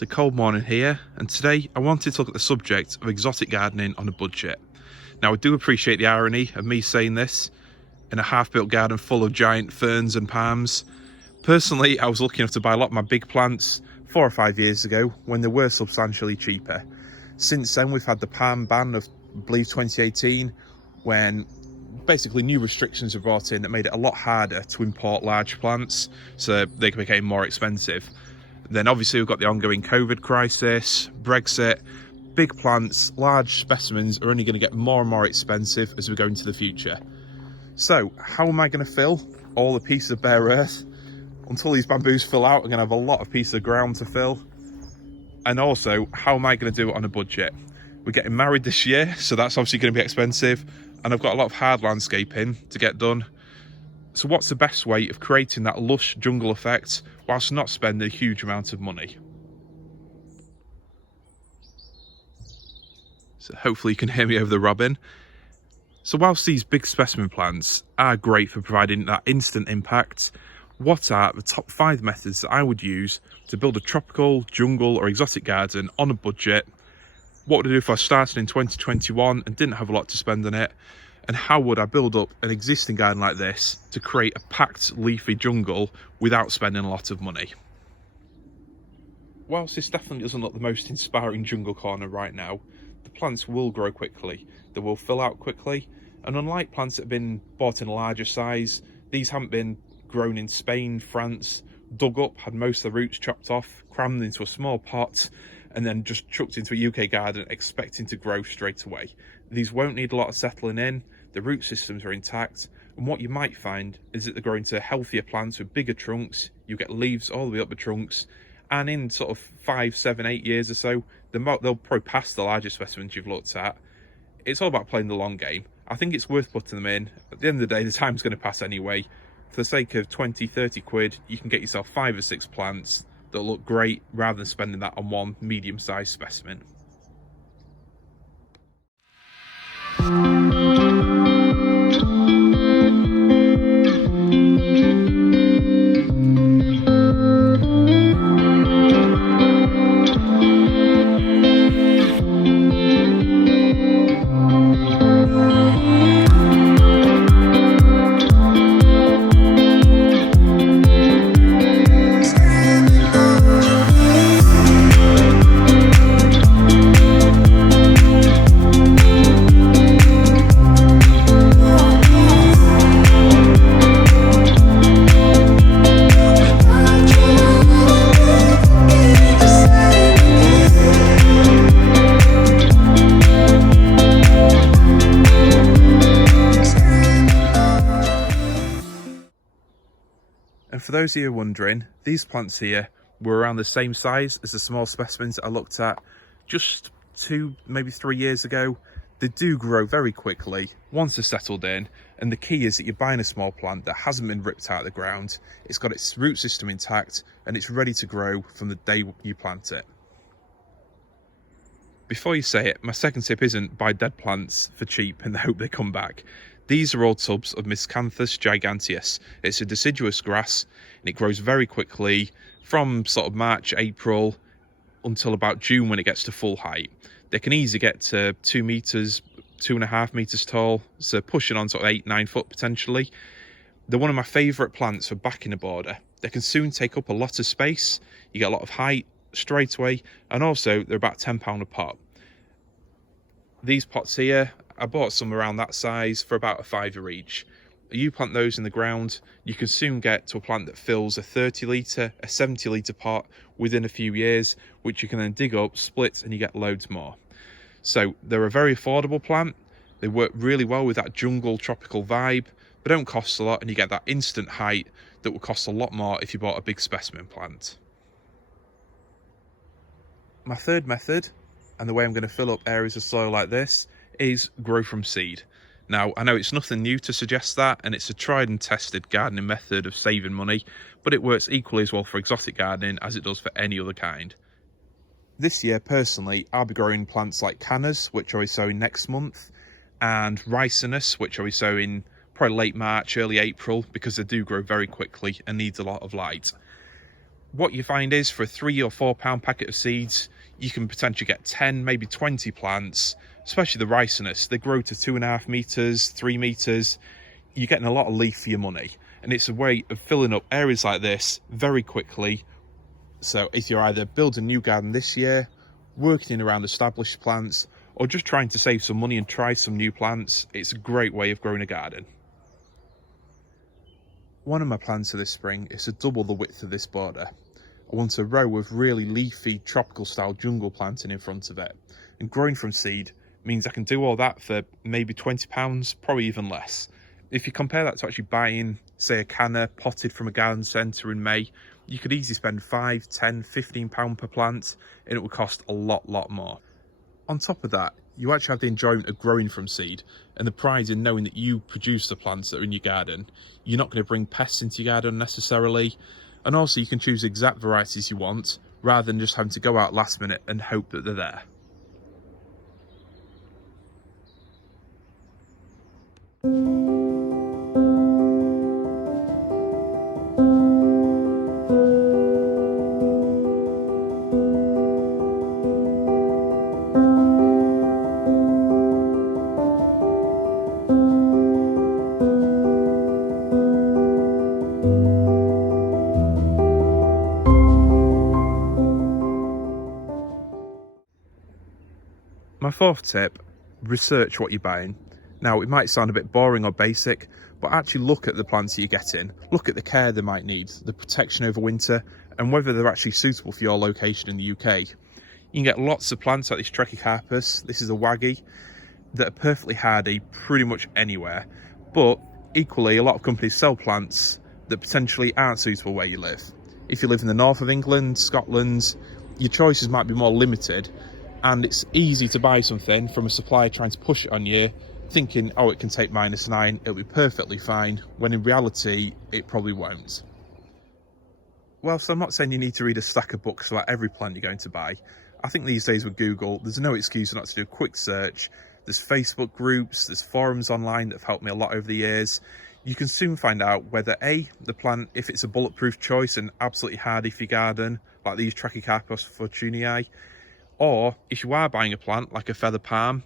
It's a cold morning here, and today I wanted to look at the subject of exotic gardening on a budget. Now, I do appreciate the irony of me saying this in a half-built garden full of giant ferns and palms. Personally, I was lucky enough to buy a lot of my big plants 4 or 5 years ago when they were substantially cheaper. Since then, we've had the palm ban of, I believe, 2018, when basically new restrictions were brought in that made it a lot harder to import large plants, so they became more expensive. Then obviously we've got the ongoing COVID crisis, Brexit. Big plants, large specimens are only going to get more and more expensive as we go into the future. So how am I going to fill all the pieces of bare earth? Until these bamboos fill out, I'm going to have a lot of pieces of ground to fill. And also, how am I going to do it on a budget? We're getting married this year, so that's obviously going to be expensive. And I've got a lot of hard landscaping to get done. So what's the best way of creating that lush jungle effect whilst not spending a huge amount of money? So hopefully you can hear me over the robin. So whilst these big specimen plants are great for providing that instant impact, what are the top 5 methods that I would use to build a tropical, jungle or exotic garden on a budget? What would I do if I started in 2021 and didn't have a lot to spend on it? And how would I build up an existing garden like this to create a packed leafy jungle without spending a lot of money? Whilst this definitely doesn't look the most inspiring jungle corner right now, the plants will grow quickly, they will fill out quickly, and unlike plants that have been bought in a larger size, these haven't been grown in Spain, France, dug up, had most of the roots chopped off, crammed into a small pot, and then just chucked into a UK garden expecting to grow straight away. These won't need a lot of settling in, the root systems are intact, and what you might find is that they're growing to healthier plants with bigger trunks. You get leaves all the way up the trunks, and in sort of 5, 7, 8 years or so, they'll probably pass the larger specimens you've looked at. It's all about playing the long game. I think it's worth putting them in. At the end of the day, the time's going to pass anyway. For the sake of 20, 30 quid, you can get yourself 5 or 6 plants that look great rather than spending that on one medium-sized specimen. And for those of you wondering, these plants here were around the same size as the small specimens that I looked at just 2, maybe 3 years ago. They do grow very quickly once they're settled in, and the key is that you're buying a small plant that hasn't been ripped out of the ground. It's got its root system intact and it's ready to grow from the day you plant it. Before you say it, my second tip isn't buy dead plants for cheap and hope they come back. These are all tubs of Miscanthus giganteus. It's a deciduous grass and it grows very quickly from sort of March, April until about June when it gets to full height. They can easily get to 2 meters, 2.5 meters tall, so pushing on sort of 8, 9 foot potentially. They're one of my favourite plants for backing a border. They can soon take up a lot of space, you get a lot of height straight away, and also they're about £10 a pot. These pots here, I bought some around that size for about £5 each. You plant those in the ground, you can soon get to a plant that fills a 30 litre, a 70 litre pot within a few years, which you can then dig up, split, and you get loads more. So they're a very affordable plant. They work really well with that jungle tropical vibe, but don't cost a lot, and you get that instant height that would cost a lot more if you bought a big specimen plant. My third method, and the way I'm going to fill up areas of soil like this, is grow from seed. Now, I know it's nothing new to suggest that, and it's a tried and tested gardening method of saving money, but it works equally as well for exotic gardening as it does for any other kind. This year, personally, I'll be growing plants like cannas, which I'll be sowing next month, and ricinus, which I'll be sowing probably late March, early April, because they do grow very quickly and needs a lot of light. What you find is for a £3 or £4 packet of seeds, you can potentially get 10, maybe 20 plants, especially the ricinus. They grow to 2.5 meters, 3 meters. You're getting a lot of leaf for your money. And it's a way of filling up areas like this very quickly. So if you're either building a new garden this year, working around established plants, or just trying to save some money and try some new plants, it's a great way of growing a garden. One of my plans for this spring is to double the width of this border. I want a row of really leafy tropical style jungle planting in front of it. And growing from seed means I can do all that for maybe £20, probably even less. If you compare that to actually buying, say, a canna potted from a garden centre in May, you could easily spend £5, £10, £15 per plant, and it would cost a lot more. On top of that, you actually have the enjoyment of growing from seed and the pride in knowing that you produce the plants that are in your garden. You're not going to bring pests into your garden necessarily, and also you can choose the exact varieties you want rather than just having to go out last minute and hope that they're there. My fourth tip, research what you're buying. Now, it might sound a bit boring or basic, but actually look at the plants that you're getting. Look at the care they might need, the protection over winter, and whether they're actually suitable for your location in the UK. You can get lots of plants like this Trachycarpus, this is a waggy, that are perfectly hardy pretty much anywhere. But equally, a lot of companies sell plants that potentially aren't suitable where you live. If you live in the north of England, Scotland, your choices might be more limited, and it's easy to buy something from a supplier trying to push it on you, thinking, oh, it can take -9, it'll be perfectly fine, when in reality, it probably won't. Whilst I'm not saying you need to read a stack of books about every plant you're going to buy, I think these days with Google, there's no excuse not to do a quick search. There's Facebook groups, there's forums online that have helped me a lot over the years. You can soon find out whether A, the plant, if it's a bulletproof choice and absolutely hardy for your garden, like these Trachycarpus fortunei, or if you are buying a plant like a feather palm,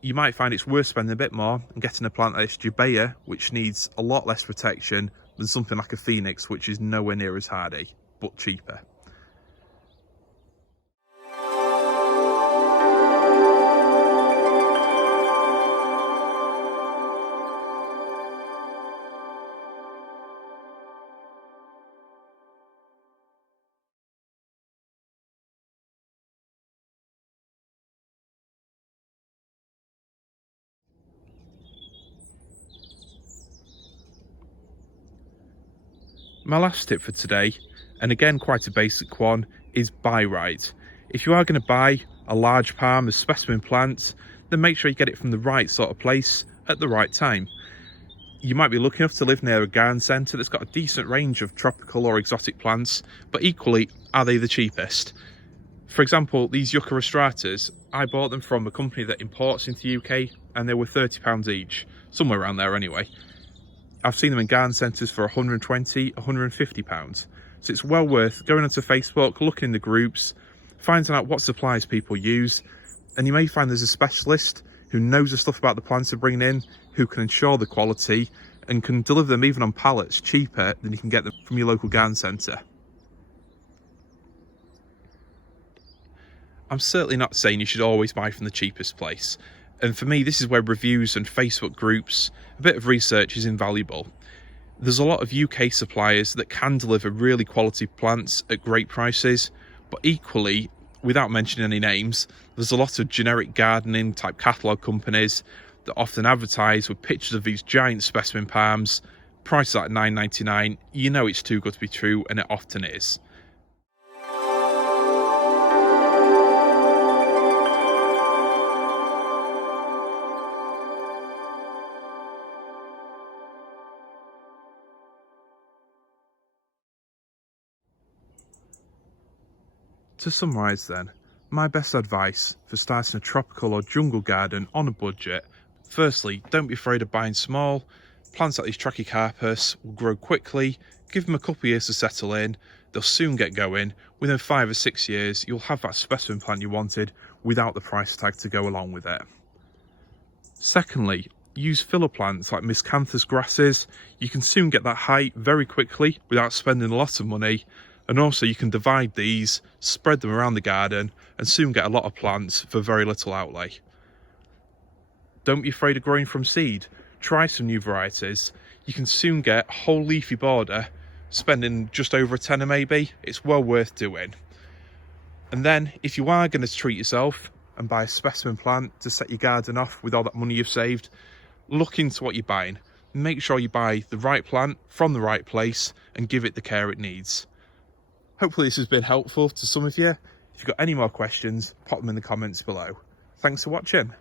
you might find it's worth spending a bit more and getting a plant like this Jubea, which needs a lot less protection than something like a phoenix, which is nowhere near as hardy, but cheaper. My last tip for today, and again quite a basic one, is buy right. If you are going to buy a large palm, a specimen plant, then make sure you get it from the right sort of place at the right time. You might be lucky enough to live near a garden centre that's got a decent range of tropical or exotic plants, but equally, are they the cheapest? For example, these Yucca rostratas, I bought them from a company that imports into the UK, and they were £30 each, somewhere around there anyway. I've seen them in garden centres for £120, £150. So it's well worth going onto Facebook, looking in the groups, finding out what supplies people use, and you may find there's a specialist who knows the stuff about the plants they're bringing in, who can ensure the quality, and can deliver them even on pallets cheaper than you can get them from your local garden centre. I'm certainly not saying you should always buy from the cheapest place. And for me, this is where reviews and Facebook groups, a bit of research is invaluable. There's a lot of UK suppliers that can deliver really quality plants at great prices, but equally, without mentioning any names, there's a lot of generic gardening type catalogue companies that often advertise with pictures of these giant specimen palms, priced at £9.99. You know it's too good to be true, and it often is. To summarise then, my best advice for starting a tropical or jungle garden on a budget: firstly, don't be afraid of buying small. Plants like these Trachycarpus will grow quickly, give them a couple of years to settle in, they'll soon get going. Within 5 or 6 years, you'll have that specimen plant you wanted without the price tag to go along with it. Secondly, use filler plants like miscanthus grasses. You can soon get that height very quickly without spending a lot of money, and also you can divide these, spread them around the garden, and soon get a lot of plants for very little outlay. Don't be afraid of growing from seed. Try some new varieties. You can soon get a whole leafy border, spending just over a tenner maybe. It's well worth doing. And then if you are going to treat yourself and buy a specimen plant to set your garden off with all that money you've saved, look into what you're buying. Make sure you buy the right plant from the right place and give it the care it needs. Hopefully this has been helpful to some of you. If you've got any more questions, pop them in the comments below. Thanks for watching.